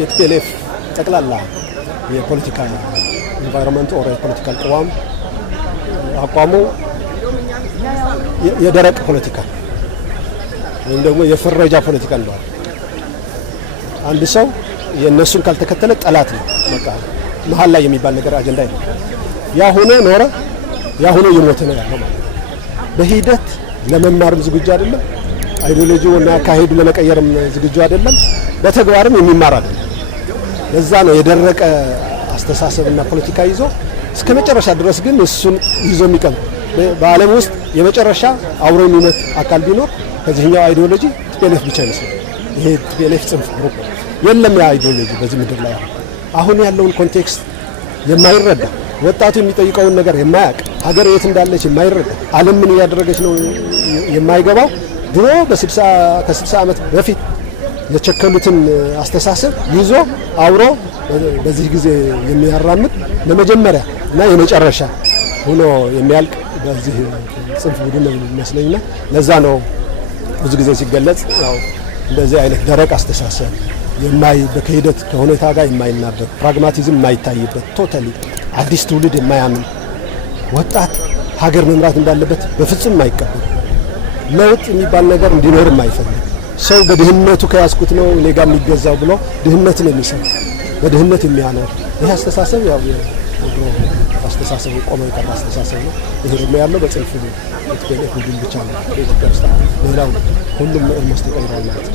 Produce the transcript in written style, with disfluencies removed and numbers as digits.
የቲፒኤልኤፍ ጠቅላላ የፖለቲካ ኢንቫይሮንመንት ኦር የፖለቲካል አቋሙ የደረቅ ፖለቲካ ወይም ደግሞ የፍረጃ ፖለቲካ ነው። አንድ ሰው የነሱን ካልተከተለ ጠላት ነው። በቃ መሀል ላይ የሚባል ነገር አጀንዳ የለም። ያ ሆኖ ኖረ፣ ያ ሆኖ የሞተ ነው ያለው ማለት ነው። በሂደት ለመማርም ዝግጁ አይደለም። አይዲዮሎጂውና አካሄዱ ለመቀየርም ዝግጁ አይደለም። በተግባርም የሚማር አይደለም። ለዛ ነው የደረቀ አስተሳሰብና ፖለቲካ ይዞ እስከ መጨረሻ ድረስ ግን እሱን ይዞ የሚቀም በዓለም ውስጥ የመጨረሻ አብሮ የሚሞት አካል ቢኖር ከዚህኛው አይዲዮሎጂ ቲፒኤልኤፍ ብቻ ይመስላል። ይሄ ቲፒኤልኤፍ ጽንፍ ግሩፕ የለም። ያ አይዲዮሎጂ በዚህ ምድር ላይ አሁን ያለውን ኮንቴክስት የማይረዳ ወጣቱ የሚጠይቀውን ነገር የማያውቅ ሀገር የት እንዳለች የማይረዳ ዓለም ምን እያደረገች ነው የማይገባው ድሮ ከ60 ዓመት በፊት የቸከሉትን አስተሳሰብ ይዞ አብሮ በዚህ ጊዜ የሚያራምድ ለመጀመሪያ እና የመጨረሻ ሆኖ የሚያልቅ በዚህ ጽንፍ ቡድን ይመስለኛል። ለዛ ነው ብዙ ጊዜ ሲገለጽ ያው እንደዚህ አይነት ደረቅ አስተሳሰብ በከሂደት ከሁኔታ ጋር የማይናበብ ፕራግማቲዝም የማይታይበት ቶታሊ አዲስ ትውልድ የማያምን ወጣት ሀገር መምራት እንዳለበት በፍጹም የማይቀበል ለውጥ የሚባል ነገር እንዲኖር የማይፈልግ ሰው በድህነቱ ከያዝኩት ነው እኔ ጋር የሚገዛው ብሎ ድህነትን የሚሰራ በድህነት የሚያኖር ይህ አስተሳሰብ ያው አስተሳሰብ ቆመ የቀረ አስተሳሰብ ነው። ይሄ ደግሞ ያለው በጽንፍ ቲፒኤልኤፍ ቡድን ብቻ ነው በኢትዮጵያ ውስጥ። ሌላው ሁሉም ኦልሞስት ተቀይሯል ማለት ነው።